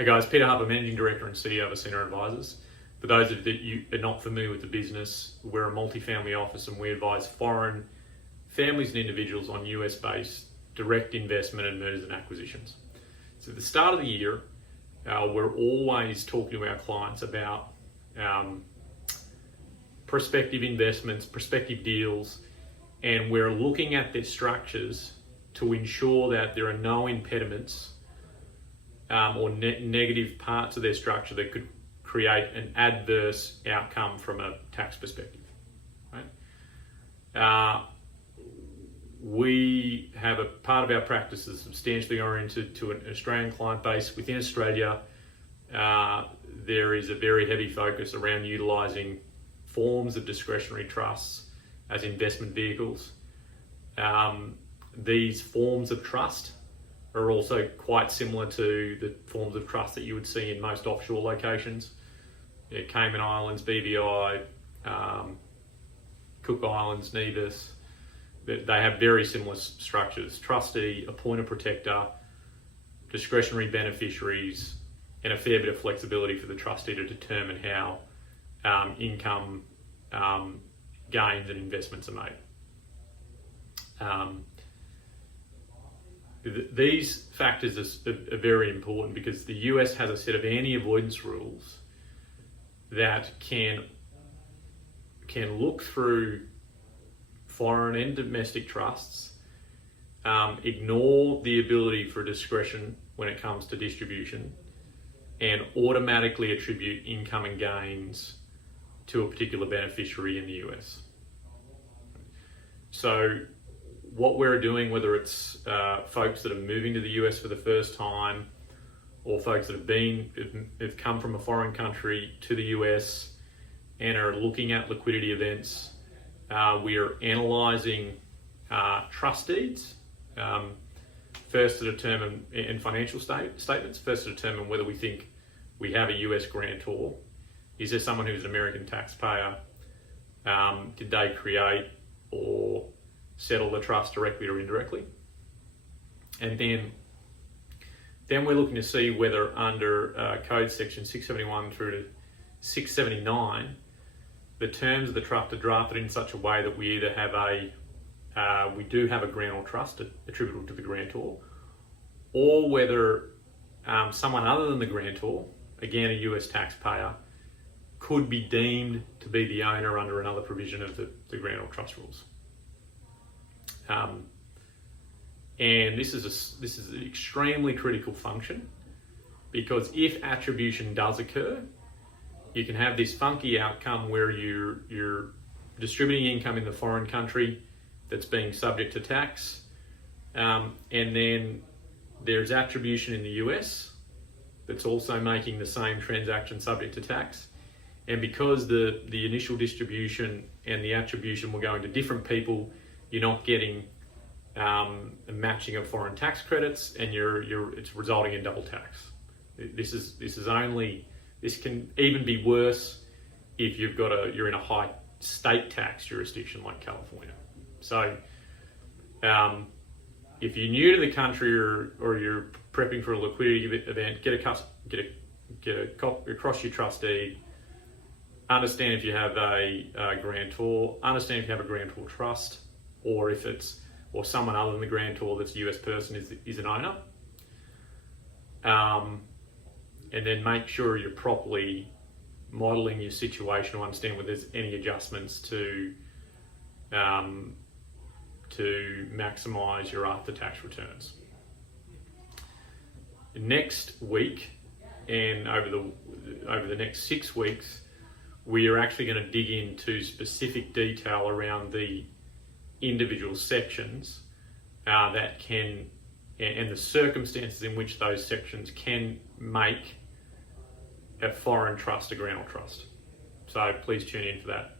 Hey guys, Peter Harper, Managing Director and CEO of Asena Advisors. For those of you that are not familiar with the business, we're a multifamily office and we advise foreign families and individuals on US-based direct investment and mergers and acquisitions. So at the start of the year, we're always talking to our clients about prospective investments, prospective deals, and we're looking at their structures to ensure that there are no impediments or negative parts of their structure that could create an adverse outcome from a tax perspective. Right? We have a part of our practice is substantially oriented to an Australian client base. Within Australia, there is a very heavy focus around utilising forms of discretionary trusts as investment vehicles. These forms of trust are also quite similar to the forms of trust that you would see in most offshore locations. Cayman Islands, BVI, Cook Islands, Nevis. They have very similar structures: trustee, appointed protector, discretionary beneficiaries, and a fair bit of flexibility for the trustee to determine how income gains and investments are made. These factors are very important because the US has a set of anti-avoidance rules that can look through foreign and domestic trusts, ignore the ability for discretion when it comes to distribution, and automatically attribute income and gains to a particular beneficiary in the US. So what we're doing, whether it's folks that are moving to the US for the first time or folks that have come from a foreign country to the US and are looking at liquidity events, we are analysing trust deeds first to determine, and financial statements first to determine whether we think we have a US grantor. Is there someone who's an American taxpayer? Did they create or settle the trust directly or indirectly? And then we're looking to see whether under code section 671 through to 679, the terms of the trust are drafted in such a way that we either have we do have a grantor trust attributable to the grantor, or whether someone other than the grantor, again a US taxpayer, could be deemed to be the owner under another provision of the grantor trust rules. And this is an extremely critical function, because if attribution does occur, you can have this funky outcome where you're distributing income in the foreign country that's being subject to tax, and then there's attribution in the US that's also making the same transaction subject to tax. And because the initial distribution and the attribution were going to different people, you're not getting a matching of foreign tax credits, and it's resulting in double tax. This can even be worse if you're in a high state tax jurisdiction like California. So if you're new to the country or you're prepping for a liquidity event, get across your trust deed. Understand if you have a grantor. Understand if you have a grantor trust, or if or someone other than the grantor that's a US person is an owner. And then make sure you're properly modelling your situation to understand whether there's any adjustments to maximise your after-tax returns. Next week, and over the next 6 weeks, we are actually going to dig into specific detail around the individual sections that can, and the circumstances in which those sections can make a foreign trust a grantor trust. So please tune in for that.